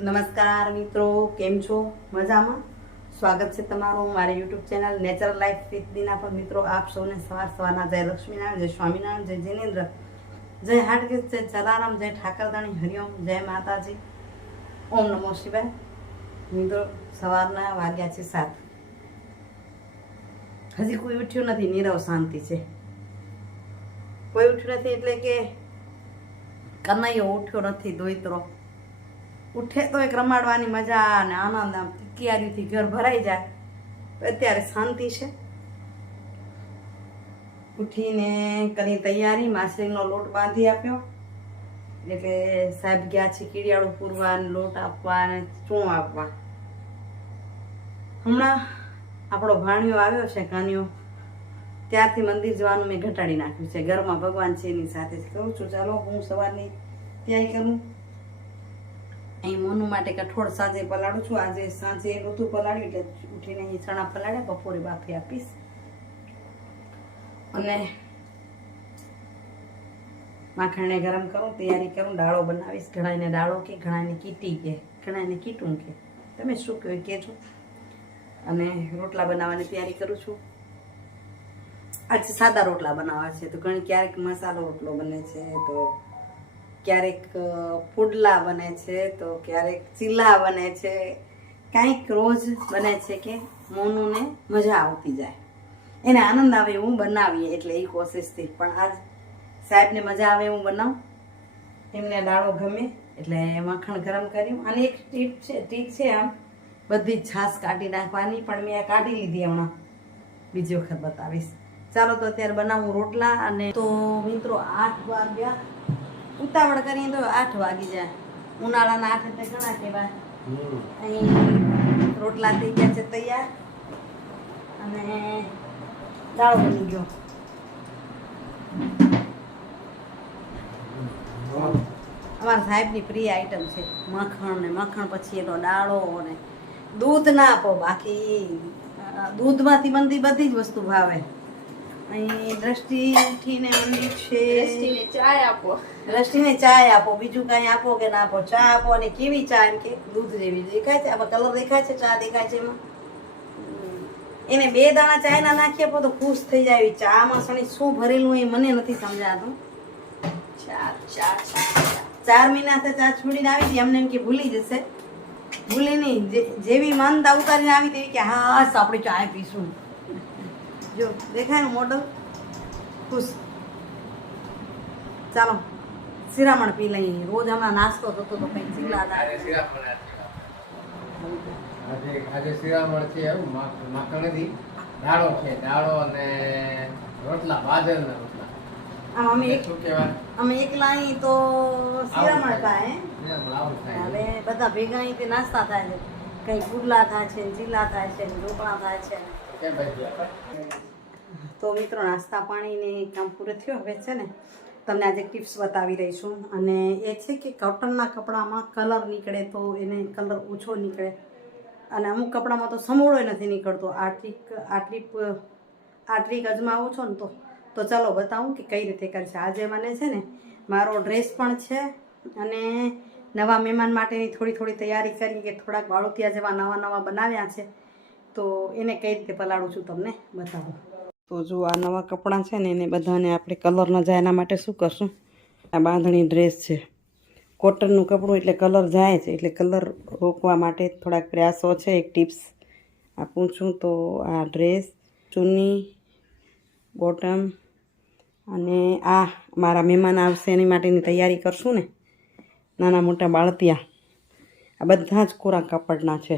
નમસ્કાર મિત્રો, કેમ છો? મજામાં? સ્વાગત છે તમારું મારી YouTube channel natural life with Dina પર. મિત્રો આપ સૌને સવારના જય લક્ષ્મીનારાયણ, જય સ્વામિનારાયણ, જય જિનેન્દ્ર, જય હાટકેશ, જય જલારામ, જય ઠાકરદાણી, હરિઓમ, જય માતાજી, ઓમ નમો શિવાય. મિત્રો સવારના વાગ્યા છે 7. હજી કોઈ ઉઠ્યું નથી, નીરવ શાંતિ છે. કોઈ ઉઠ્યું નથી એટલે કે કનૈયો ઉઠ્યો નથી. દોઈત્રો ઉઠે તો એક રમાડવાની મજા અને આનંદ, આમ કિકિયારીથી ઘર ભરાઈ જાય. અત્યારે શાંતિ છે. ઉઠીને કરી તૈયારી, માછલીનો લોટ બાંધી આપ્યો એટલે સાહેબ ગયા છે કીડિયાળું પૂરવા, લોટ આપવા અને ચૂણો આપવા. હમણાં આપણો ભાણિયો આવ્યો છે કાનિયો, ત્યારથી મંદિર જવાનું મેં ઘટાડી નાખ્યું છે. ઘરમાં ભગવાન છે એની સાથે જ કરું છું. ચાલો હું સવારની તૈયારી કરું. અહીં મોનું માટે કઠોળ સાંજે પલાળું છું. આજે સાંજે નહોતું પલાળ્યું એટલે ઉઠીને અહીં ચણા પલાળ્યા, બપોરે બાફી આપીશ. અને માખણને ગરમ કરું, તૈયારી કરું, દાળો બનાવીશ. ઘણાને દાળો કે, ઘણાને કીટી કે, ઘણાને કીટું કે, તમે શું કહો કહેજો. અને રોટલા બનાવવાની તૈયારી કરું છું. આજે સાદા રોટલા બનાવવા છે, તો ઘણી ક્યારેક મસાલો રોટલો બને છે, તો ક્યારેક પુડલા બને છે, તો ક્યારેક ચીલા બને છે. કાંઈક રોજ બને છે કે મોનુને મજા આવતી જાય, એને આનંદ આવે એવું બનાવીએ, એટલે એ કોશિશથી. પણ આજ સાહેબને મજા આવે એવું બનાવું, એમને દાળો ગમે એટલે માખણ ગરમ કર્યું. અને એક ટીપ છે આમ બધી છાશ કાઢી નાખવાની, પણ મેં કાઢી લીધી, હમણાં બીજી વખત બતાવીશ. ચાલો તો અત્યારે બનાવું રોટલા. અને તો મિત્રો 8 વાગ્યા, ઉતાવળ કરીએ તો 8 વાગી જાય. ઉનાળાના 8 એટલે ઘણા કહેવાય. અહીં રોટલા થઈ ગયા છે તૈયાર અને દાળ બની ગયો. અમારા સાહેબની પ્રિય આઈટમ છે મખણ, ને મખણ પછી એનો દાળો, ને દૂધ ના આપો, બાકી દૂધમાંથી બનતી બધી જ વસ્તુ ભાવે. અહીં દ્રષ્ટિ ઉઠીને મંડી છે. દ્રષ્ટિને ચાય આપો, બીજું કાંઈ આપો કે ના આપો, ચા આપો. અને કેવી ચા? એમ કે દૂધ જેવી દેખાય છે. આમાં કલર દેખાય છે, ચા દેખાય છે. એમાં એને 2 દાણા ચાયના નાખી આપો તો ખુશ થઈ જાય. એવી ચામાં સણી શું ભરેલું એ મને નથી સમજાતું. 4 મહિનાથી ચા છોડીને આવી હતી, એમને એમ કે ભૂલી જશે. ભૂલી નહીં, જેવી માનતા ઉતારીને આવી તેવી કે હા આપણે ચાય પીશું. જો દેખાય ને મોડલ, ખુશ. ચાલો શિરામણ પી લઈએ. રોજ હમણાં નાસ્તો થતો તો કંઈક ચીલા આજે શિરામણ છે, એવું માખણ નથી, દાળો છે. દાળો અને રોટલા, બાજરના રોટલા. આમ અમે એકલા અહીં તો શિરામણ થાય. હવે બધા ભેગા અહીંથી નાસ્તા થાય છે. કંઈ પુડલા થાય છે, ચીલા થાય છે, ઢોકળા થાય છે. તો મિત્રો નાસ્તા પાણીને કામ પૂરું થયું. હવે છે ને તમને આજે ટિપ્સ બતાવી રહી છું. અને એ છે કે કોટનના કપડામાં કલર નીકળે તો એને કલર ઓછો નીકળે, અને અમુક કપડામાં તો સમોળો નથી નીકળતો. આ ટ્રીક અજમાવો છો ને તો ચાલો બતાવું કે કઈ રીતે કરશે. આજે મને છે ને મારો ડ્રેસ પણ છે, અને નવા મહેમાન માટેની થોડી તૈયારી કરી કે થોડાક બાળોતિયા જેવા નવા બનાવ્યા છે, તો એને કઈ રીતે પલાળું છું તમને બતાવું. તો જો આ નવા કપડાં છે ને, એને બધાને આપણે કલર ન જાય એના માટે શું કરશું, આ બાંધણી ડ્રેસ છે, કોટનનું કપડું એટલે કલર જાય છે, એટલે કલર રોકવા માટે થોડાક પ્રયાસો છે. એક ટિપ્સ આપું છું. તો આ ડ્રેસ, ચુન્ની, બોટમ, અને આ મારા મહેમાન આવશે એની માટેની તૈયારી કરશું ને, નાના મોટા બાળતિયા, આ બધા જ કોરા કાપડના છે.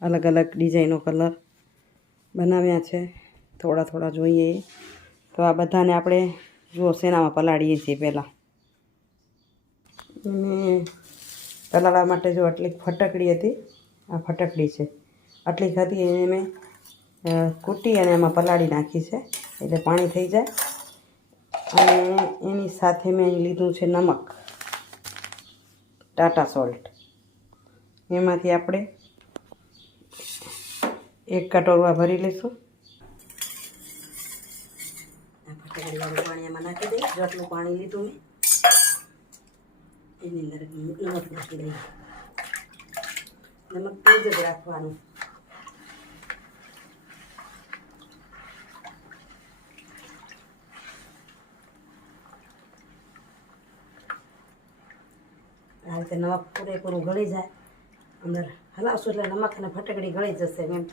અલગ અલગ ડિઝાઇનનો કલર બનાવ્યા છે. થોડા જોઈએ. તો આ બધાને આપણે જુઓ શેનામાં પલાળીએ છીએ. પહેલાં મેં પલાળવા માટે જો આટલી ફટકડી હતી, આ ફટકડી છે, આટલી હતી એને મેં કૂટી અને એમાં પલાળી નાખી છે, એટલે પાણી થઈ જાય. અને એની સાથે મેં અહીં લીધું છે નમક, ટાટા સોલ્ટ. એમાંથી આપણે 1 કટોરવા ભરી લઈશું. ફટકડીવાળું પાણી એમાં નાખી દઈએ. જેટલું પાણી લીધું મેં એની અંદર નમક નાખી દઈએ. નમક તેજ જ રાખવાનું. આ રીતે નમક પૂરેપૂરું ગળી જાય અંદર હલાવશું એટલે નમક અને ફટકડી ગળી જશે. મેં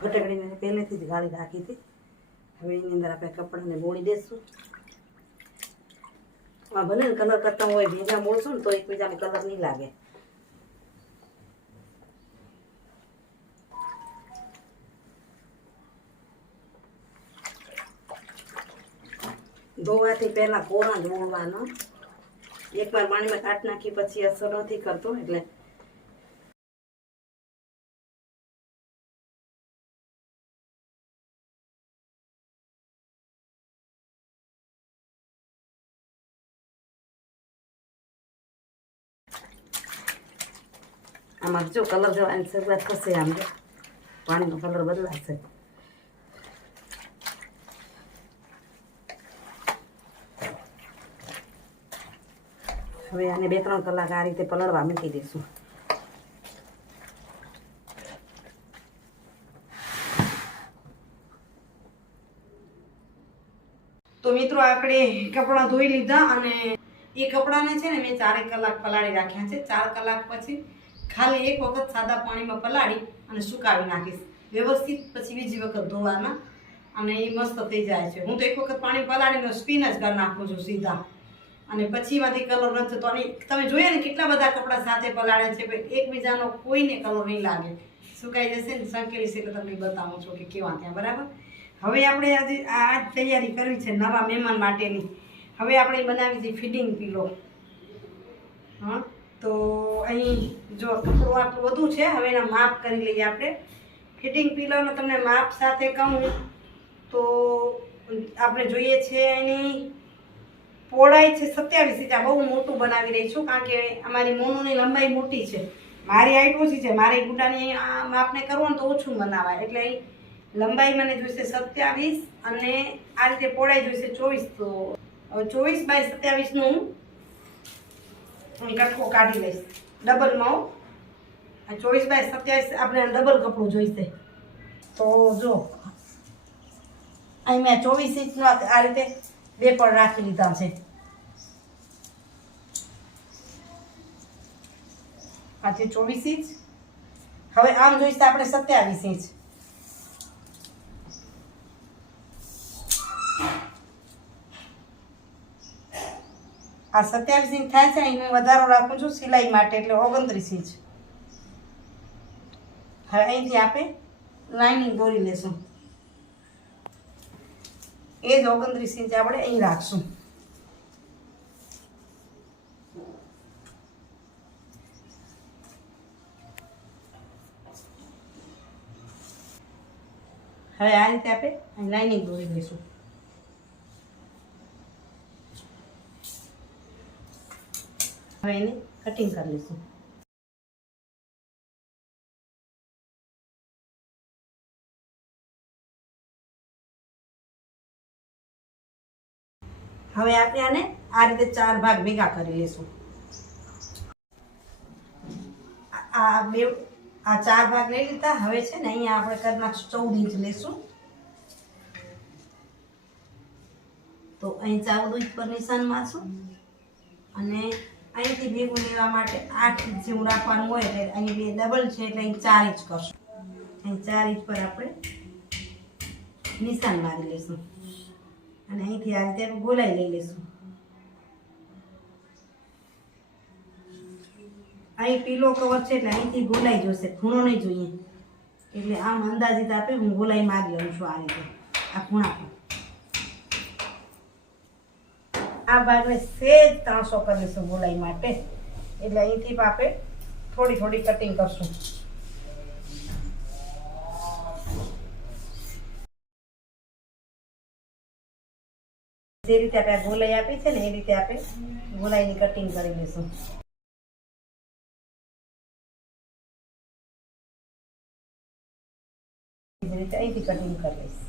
ફટકડીને પહેલેથી જ ગાળી રાખી હતી. હવે એની અંદર આપણે કપડાને બોળી દઈશું. ભલે ને કલર કરતા હોય ભેગા બોળશું ને તો એકબીજાને કલર નહીં લાગે. ધોવાથી પહેલા કોરા ધોવાનો. એકવાર પાણીમાં કાઢ નાખી પછી અસર નથી કરતો એટલે આમાં જો કલર જવાની શરૂઆત થશે. આમ જો પાણીનો કલર બદલાશે. હવે આને 2-3 કલાક આ રીતે પલળવા મૂકી દઈશું. તો મિત્રો આપણે કપડાં ધોઈ લીધા અને એ કપડાને છે ને મેં 4 કલાક પલાળી રાખ્યા છે. 4 કલાક પછી ખાલી એક વખત સાદા પાણીમાં પલાળી અને સુકાવી નાખીશ વ્યવસ્થિત. પછી બીજી વખત ધોવાના અને એ મસ્ત થઈ જાય છે. હું તો એક વખત પાણી પલાળીને સ્પિન જ કરી નાખું છું સીધા. અને પછી એમાંથી કલર નથી થતો. અને તમે જોઈએ ને કેટલા બધા કપડાં સાથે પલાળે છે, એકબીજાનો કોઈને કલર નહીં લાગે. સુકાઈ જશે ને સંકેલી છે એટલે તમને બતાવું છું કે કેવા ત્યાં. બરાબર. હવે આપણે આજે આ તૈયારી કરવી છે નવા મહેમાન માટેની. હવે આપણે બનાવી છે ફીડિંગ પીલો. હા, તો અહીં જો થોડું આટલું વધુ છે. હવે એના માપ કરી લઈએ આપણે. ફીડિંગ પીલોનો તમને માપ સાથે કહું તો આપણે જોઈએ છે એની પહોળાઈ છે 27 ઇંચ. આ બહુ મોટું બનાવી રહી છું કારણ કે અમારી મોનોની લંબાઈ મોટી છે, મારી હાઈટ ઓછી છે. મારી ગુડાની આ માપને કરવું ને તો ઓછું બનાવાય. એટલે અહીં લંબાઈ મને જોઈશે 27 અને આ રીતે પહોળાઈ જોઈશે 24. તો 24 બાય 27નું હું કટકો કાઢી લઈશ ડબલમાં. 24 બાય 27 આપણે ડબલ કપડું જોઈશે. તો જો અહીં મેં 24 ઇંચનો આ રીતે 2 પણ રાખી લીધા છે. આ છે 24 ઇંચ. હવે આમ જોઈશે આપણે 27 ઇંચ. આ 27 ઇંચ થાય છે. અહીં હું વધારો રાખું છું સિલાઈ માટે એટલે 29 ઇંચ. હવે અહીંથી આપણે લાઇનિંગ દોરી લેશું. એ જ 29 ઇંચ આપણે અહીં રાખશું. હવે આ રીતે આપણે અહીં લાઇનિંગ દોરી લઈશું. હવે એને કટિંગ કરી લઈશું. હવે આપણે આને આ રીતે 4 ભાગ ભેગા કરી લઈશું. આ 4 ભાગ લઈ લીધા. હવે છે ને અહીંયા આપણે કરી નાખશું 14 ઇંચ લઈશું. તો અહીં 14 ઇંચ પર નિશાન મારશું અને અહીંથી ભેગું લેવા માટે 8 ઇંચ જેવું રાખવાનું હોય એટલે અહીં બે ડબલ છે એટલે અહીં 4 ઇંચ કરશું. અહીં 4 ઇંચ પર આપણે નિશાન મારી લઈશું અને અહીંથી આ રીતે ગોલાઈ લઈ લઈશું. અહીં પીલો કવર છે એટલે અહીંથી ગોલાઈ જશે, ખૂણો નહીં જોઈએ. એટલે આમ અંદાજિત આપે હું ગોલાઈ મારી લઉં છું આ રીતે આ ખૂણા પર. આ ભાગને સેજ 300 કરી લઈશું ગોલાઈ માટે. એટલે અહીંથી આપણે થોડી થોડી કટિંગ કરશું. જે રીતે આપણે ગોલાઈ આપી છે ને એ રીતે આપણે ગોલાઈની કટિંગ કરી લઈશું. એ રીતે અહીંથી કટિંગ કરી લઈશ.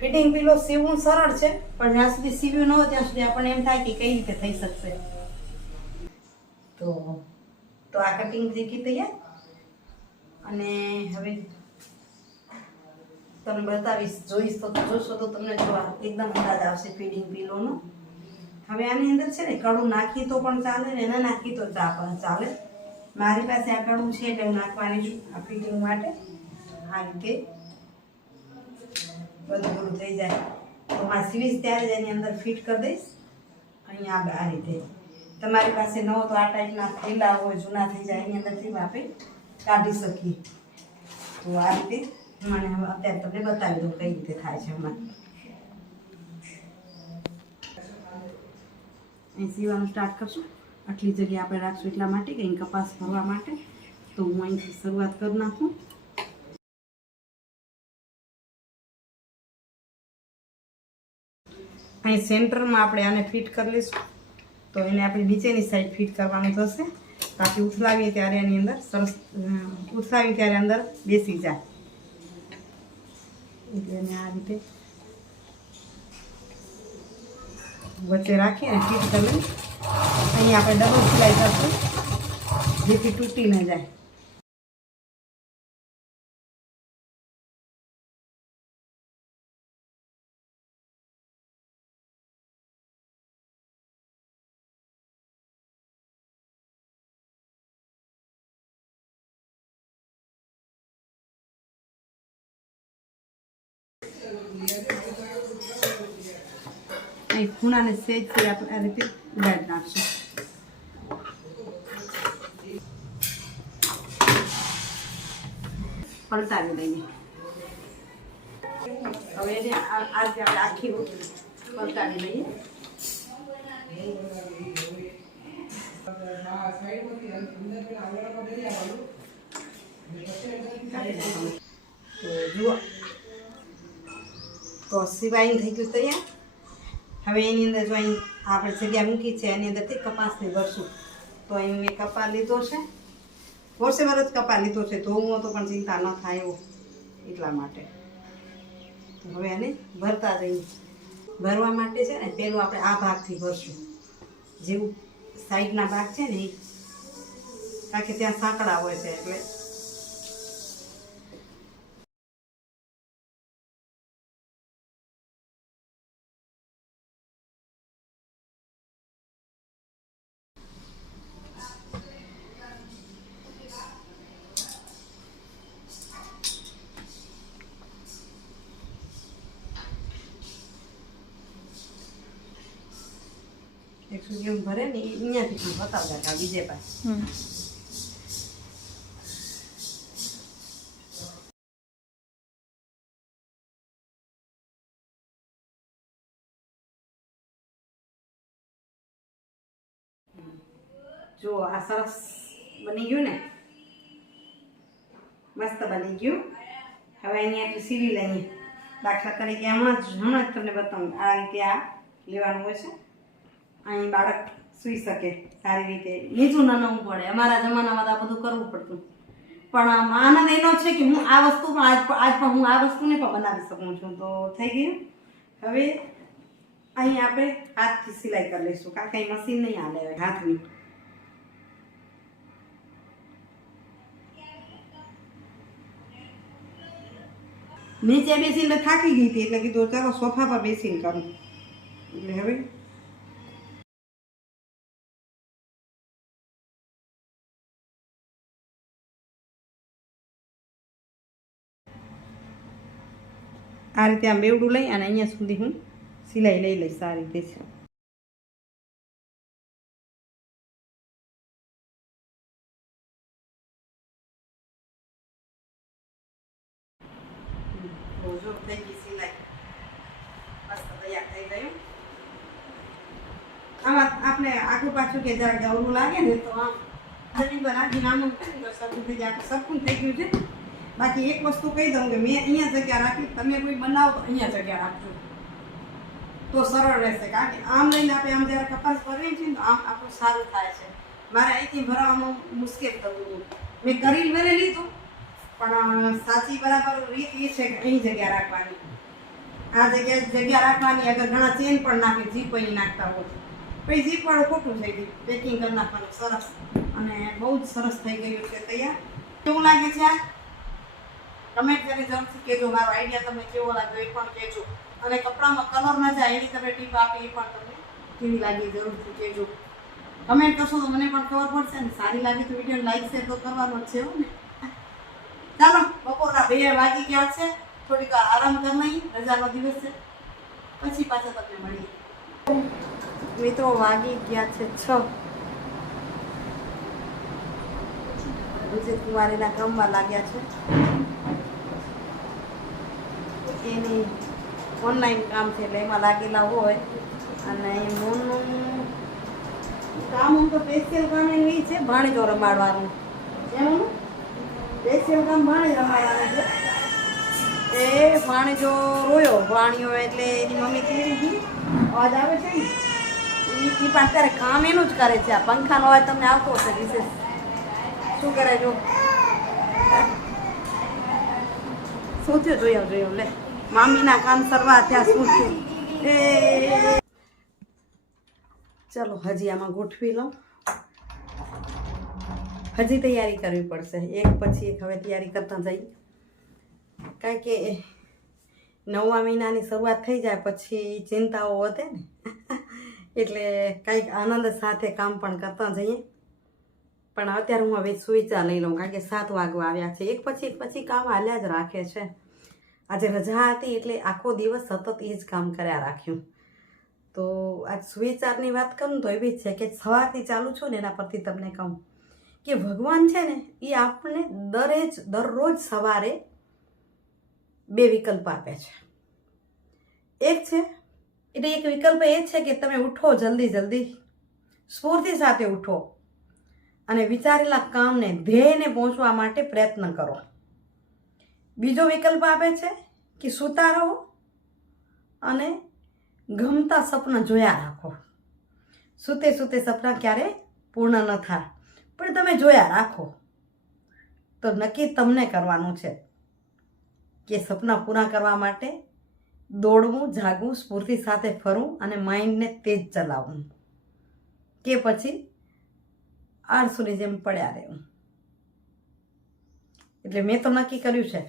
ફિટિંગ પીલો સીવવું સરળ છે, પણ જ્યાં સુધી સીવ્યું ન હોય ત્યાં સુધી આપણને એમ થાય કે કઈ રીતે થઈ શકશે. તો આ કટિંગ થઈ ગઈ તૈયાર. અને હવે તમને બતાવીશ, જોઈશ તો જોશો તો તમને જો એકદમ અંદાજ આવશે ફિટિંગ પીલોનો. હવે આની અંદર છે ને કડું નાખી તો પણ ચાલે ને ન નાખી તો પણ ચાલે. મારી પાસે આ કડું છે એટલે હું નાખવાની છું આ ફિટિંગ માટે. આ રીતે બધું થઈ જાય તો આ સીવીશ ત્યારે જ એની અંદર ફિટ કરી દઈશ. અહીંયા આ રીતે તમારી પાસે ન હોય તો આ ટાઈપના થેલા હોય, જૂના થઈ જાય, એની અંદરથી આપણે કાઢી શકીએ. તો આ રીતે મને અત્યારે તમને બતાવી દઉં કઈ રીતે થાય છે. હમણાં અહીં સીવાનું સ્ટાર્ટ કરશું. આટલી જગ્યા આપણે રાખશું એટલા માટે કે અહીં કપાસ ભરવા માટે. તો હું અહીંથી શરૂઆત કરી નાખું. અહીં સેન્ટરમાં આપણે આને ફિટ કરી લઈશું. તો એને આપણે નીચેની સાઈડ ફિટ કરવાનું થશે તાકી ઉથલાવીએ ત્યારે એની અંદર સરસ ઉથલાવીએ ત્યારે અંદર બેસી જાય. એટલે એને આ રીતે વચ્ચે રાખી અને ફિટ કરી લઈએ. અહીં આપણે ડબલ સિલાઈ કરશું જેથી તૂટી ન જાય. અહીં ખૂણાને સેજથી આપણે આ રીતે ઉડાડી નાખશું. પલટાવી લઈએ. હવે એને આ રીતે આપણે આખી પલટાવી લઈએ. તો જુઓ તો સિવાઈ થઈ ગયું તૈયાર. હવે એની અંદર જો અહીં આપણે જગ્યા મૂકી છે એની અંદરથી કપાસને ભરશું. તો અહીં મેં કપા લીધો છે, વોશેબલ જ કપા લીધો છે, ધોવું તો પણ ચિંતા ન થાય એવો એટલા માટે. હવે એને ભરતા જઈએ. ભરવા માટે છે ને પહેલું આપણે આ ભાગથી ભરશું, જેવું સાઈડના ભાગ છે ને એ, કારણ કે ત્યાં સાંકડા હોય છે એટલે. એક સુધી એમ ભરે ને અહીંયાથી પણ બતાવતા હતા બીજે પાસે. જો આ સરસ બની ગયું ને, મસ્ત બની ગયું. હવે અહીંયા સીવી લઈએ. દાખલા તરીકે હમણાં જ તમને બતાવું. આ રીતે આ લેવાનું હોય છે. અહીં બાળક સૂઈ શકે સારી રીતે, નીચું ન નવું પડે. અમારા જમાનામાં આ બધું કરવું પડતું, પણ આનંદ એનો છે કે હું આ વસ્તુ પણ આજ પણ હું આ વસ્તુને પણ બનાવી શકું છું. તો થઈ ગયું. હવે અહીં આપણે હાથથી સિલાઈ કરી લઈશું, કારણ કે અહીં મશીન નહીં હાલે. હવે હાથની નીચે બેસીને થાકી ગઈ હતી એટલે કીધું ચાલો સોફા પર બેસીને કરું. એટલે હવે આ રીતે આમ બેવડું લઈ અને અહીંયા સુધી હું સિલાઈ લઈ લઈશ આ રીતે છે. જો થઈ ગઈ સિલાઈ, મસ્ત તૈયાર થઈ ગયું. આમાં આપણે આખું પાછું કે જરાક જવરું લાગે ને તો આમ જમીન પર રાખીને આમ તો સરખું થઈ જાય. સરખું થઈ ગયું છે. બાકી એક વસ્તુ કહી દઉં કે મેં અહીંયા જગ્યા રાખી, તમે કોઈ બનાવો તો અહીંયા જગ્યા રાખજો તો સરળ રહેશે. કારણ કે આમ લઈને આપણે આમ જ્યારે કપાસ ભરીએ છીએ તો આમ આપણું સારું થાય છે. મારે અહીંથી ભરવામાં મુશ્કેલ થતું. મેં કરી મેળવી લીધું, પણ સાચી બરાબર રીત એ છે કે અહીં જગ્યા રાખવાની. આ જગ્યા રાખવાની. અગર ઘણા ચેન પણ નાખે, જીપ અહીં નાખતા હોય પછી જીપ વાળું ખોટું થઈ ગયું. પેકિંગ કરી નાખવાનું સરસ અને બહુ જ સરસ થઈ ગયું છે તૈયાર. કેવું લાગે છે આ કમેન્ટ કરી જરૂરથી કહેજો. મારો આઈડિયા તમને કેવો લાગ્યો એ પણ કહેજો. અને કપડામાં કલર ન જાય એની તમે ટીપ આપી એ પણ તમને કેવી લાગી જરૂરથી કહેજો. કમેન્ટ કરશો તો મને પણ ખબર પડશે ને. સારી લાગી તો વિડીયો લાઈક શેર તો કરવાનો જ છે ને. ચાલો બપોરના 2 વાગી ગયા છે. થોડીક વાર આરામ કરી લઈએ, રજાનો દિવસ છે. પછી પાછા તમને મળીએ. મિત્રો વાગી ગયા છે 6. વિજય કુમારીના કામમાં લાગ્યા છે. એની ઓનલાઈન કામ છે એટલે એમાં લાગેલા હોય. અને મોનનું કામ હું તો સ્પેશિયલ કામ એનું એ છે ભાણેજો રમાડવાનું. એનું સ્પેશિયલ કામ ભાણેજ રમાડવાનું છે. એ ભાણેજો રોયો, ભાણ્યો એટલે એની મમ્મી કેવી ગઈ અવાજ આવે છે ને એ પણ અત્યારે કામ એનું જ કરે છે. આ પંખાનો અવાજ તમને આવતો હશે વિશેષ. શું કરે જો શું થયું જોયો લે મામીના કામ સરવા ત્યાં શું થયું એ ચલો હજી આમાં ગોઠવી લઉં. હજી તૈયારી કરવી પડશે એક પછી એક. હવે તૈયારી કરતા જઈએ કારણ કે 9મા મહિનાની શરૂઆત થઈ જાય પછી ચિંતાઓ વધે ને એટલે કંઈક આનંદ સાથે કામ પણ કરતા જઈએ. પણ અત્યારે હું હવે સુવિચા લઈ લઉં કારણ કે 7 વાગવા આવ્યા છે. એક પછી કામ હાલ્યા જ રાખે છે. આજે રજા હતી એટલે આખો દિવસ સતત એ જ કામ કર્યા રાખ્યું. તો આજ સુવિચારની વાત કરું તો એવી જ છે કે સવારથી ચાલુ છું ને એના પરથી તમને કહું કે ભગવાન છે ને એ આપણને દરરોજ સવારે 2 વિકલ્પ આપે છે. એક છે એટલે એક વિકલ્પ એ છે કે તમે ઉઠો જલ્દી સ્ફૂર્તિ સાથે ઉઠો અને વિચારેલા કામને ધ્યેયને પહોંચવા માટે પ્રયત્ન કરો. બીજો વિકલ્પ આપે છે કે સૂતા રહો અને ગમતા સપના જોયા રાખો. સૂતે સપના ક્યારે પૂર્ણ ન થાય પણ તમે જોયા રાખો. તો નક્કી તમને કરવાનું છે કે સપના પૂરા કરવા માટે દોડવું, જાગવું, સ્ફૂર્તિ સાથે ફરવું અને માઇન્ડને તેજ ચલાવવું કે પછી આળસુની જેમ પડ્યા રહેવું. એટલે મેં તો નક્કી કર્યું છે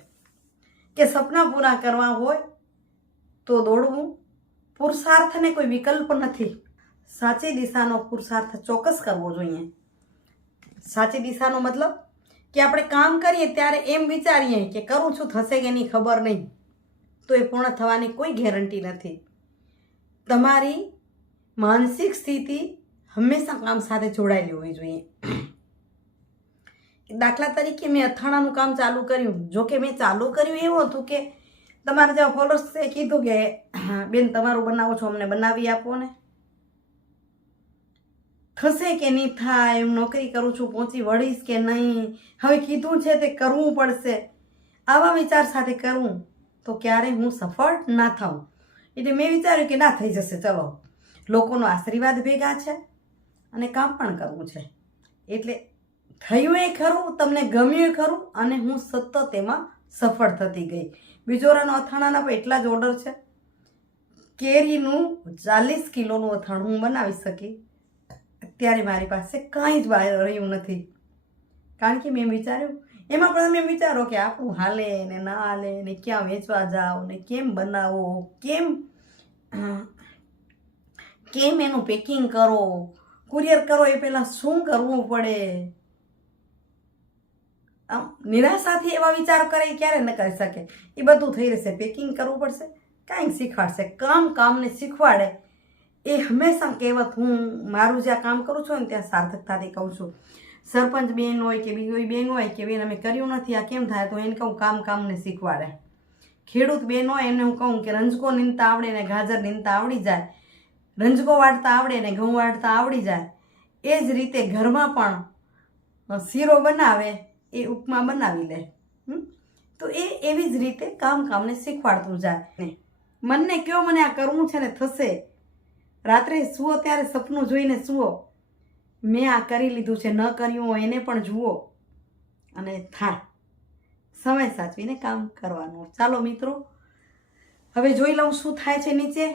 કે સપના પૂરા કરવા હોય તો દોડવું. પુરુષાર્થને કોઈ વિકલ્પ નથી. સાચી દિશાનો પુરુષાર્થ ચોક્કસ કરવો જોઈએ. સાચી દિશાનો મતલબ કે આપણે કામ કરીએ ત્યારે એમ વિચારીએ કે કરું છું થશે કે નહીં ખબર નહીં તો એ પૂર્ણ થવાની કોઈ ગેરંટી નથી. તમારી માનસિક સ્થિતિ હંમેશા કામ સાથે જોડાયેલી હોવી જોઈએ. દાખલા તરીકે મેં અથાણાનું કામ ચાલુ કર્યું. જોકે મેં ચાલુ કર્યું એવું હતું કે તમારા જેવા ફોલોઅર્સે કીધું કે બેન તમારું બનાવો છો અમને બનાવી આપો ને. થશે કે નહીં થાય, એમ નોકરી કરું છું પહોંચી વળીશ કે નહીં, હવે કીધું છે તે કરવું પડશે, આવા વિચાર સાથે કરવું તો ક્યારેય હું સફળ ના થાઉં. એટલે મેં વિચાર્યું કે ના થઈ જશે, ચલો લોકોનો આશીર્વાદ ભેગા છે અને કામ પણ કરવું છે. એટલે થયું એ ખરું, તમને ગમ્યું એ ખરું અને હું સતત એમાં સફળ થતી ગઈ. બિજોરાનો અથાણાના પણ એટલા જ ઓર્ડર છે. કેરીનું 40 કિલોનું અથાણું હું બનાવી શકી. અત્યારે મારી પાસે કાંઈ જ રહ્યું નથી કારણ કે મેં વિચાર્યું એમાં પણ તમે વિચારો કે આપણું હાલે ને ના હાલે ને ક્યાં વેચવા જાઓ ને કેમ બનાવો, કેમ એનું પેકિંગ કરો, કુરિયર કરો એ પહેલાં શું કરવું પડે. આમ નિરાશાથી એવા વિચાર કરે ક્યારે ન કરી શકે. એ બધું થઈ રહેશે. પેકિંગ કરવું પડશે, કાંઈક શીખવાડશે. કામને શીખવાડે એ હંમેશા કહેવત હું મારું જ્યાં કામ કરું છું ને ત્યાં સાર્થકતાથી કહું છું. સરપંચ બેન હોય કે બીજી બેન હોય કે બેન અમે કર્યું નથી આ કેમ થાય, તો એને કહું કામને શીખવાડે. ખેડૂત બેન હોય એમને હું કહું કે રંજકો નીંદતા આવડે ને ગાજર નીંદતા આવડી જાય, રંજકો વાળતા આવડે ને ઘઉં વાળતા આવડી જાય. એ જ રીતે ઘરમાં પણ શીરો બનાવે એ ઉપમા બનાવી લે. તો એ એવી જ રીતે કામને શીખવાડતું જાય. મનને કયો મને આ કરવું છે ને થશે. રાત્રે સૂવો ત્યારે સપનું જોઈને સૂવો, મેં આ કરી લીધું છે, ન કર્યું હોય એને પણ જુઓ અને થાય. સમય સાચવીને કામ કરવાનું. ચાલો મિત્રો, હવે જોઈ લઉં શું થાય છે નીચે.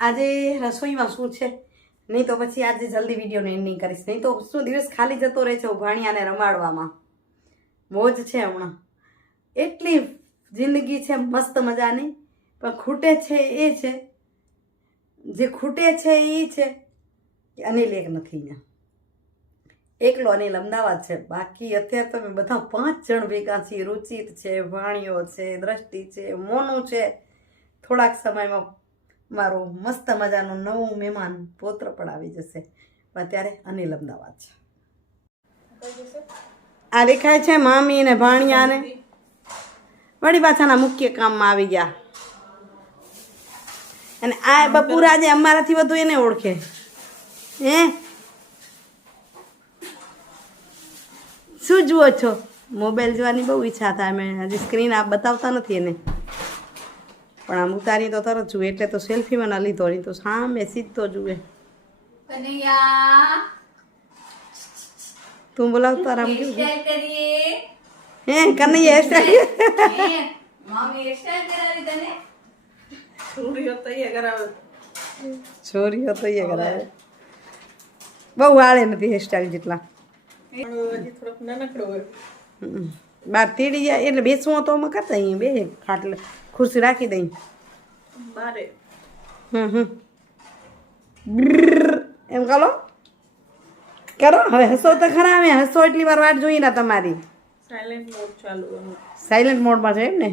આજે રસોઈમાં શું છે, નહીં તો પછી આજે જલ્દી વિડીયોને એન્ડિંગ કરીશ. નહીં તો શું દિવસ ખાલી જતો રહે છે ભાણિયાને રમાડવામાં. મોજ છે હમણાં, એટલી જિંદગી છે મસ્ત મજાની. પણ ખૂટે છે એ છે, જે ખૂટે છે એ છે કે અનિલ એક નથી અહીંયા. એકલો અનિલ અમદાવાદ છે. બાકી અત્યારે તમે બધા 5 જણ ભેગા છીએ. રુચિત છે, ભાણિયો છે, દ્રષ્ટિ છે, મોનું છે. થોડાક સમયમાં મારું મસ્ત મજાનું નવું મહેમાન પૌત્ર પણ આવી જશે. અત્યારે અનિલ અમદાવાદ છે. આ દેખાય છે મામી ને ભાણિયાને વળી પાછાના મુખ્ય કામમાં આવી ગયા. અને આ બપુરા આજે અમારાથી વધુ એને ઓળખે. હે શું જુઓ છો? મોબાઈલ જોવાની બહુ ઈચ્છા થાય. મેં હજી સ્ક્રીન આપ બતાવતા નથી એને, પણ આમ ઉતારી તો તરત જુએ. એટલે તો સેલ્ફીમાં ના લીધો, નહીં તો સામે સીધો જુએ. તું બોલાવ તારા હે કનૈયા હેરસ્ટાઈલ છોરીઓ તો એ કરાવે. બહુ વાળે નથી હેરસ્ટાઈલ જેટલા. બાર તેડી જાય એટલે બેસવું તો અમે કરતા અહીં બે ખાટલે ખુરશી રાખી દઈ બારે. એમ કરો કરો હવે. હસો તો ખરા. અમે હસો એટલી વાર વાટ જોઈ ના તમારી. સાયલેન્ટ મોડમાં છે એમ ને.